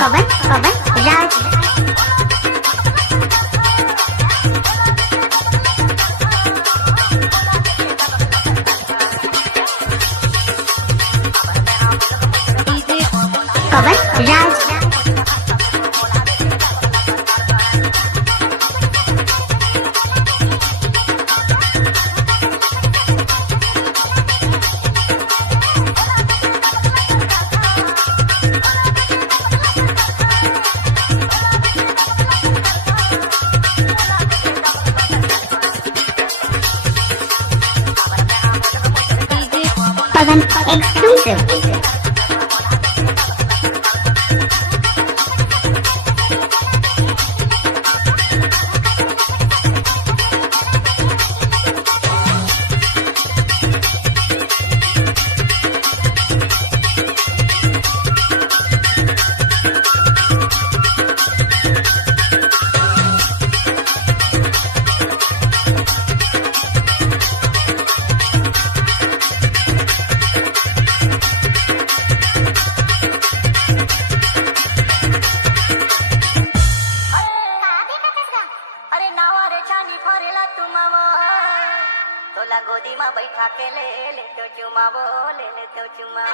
पवन पवन राज पवन राज पवन exclusive तोला गोदी में बैठा के ले ले तो चुमावो ले ले तो चुमा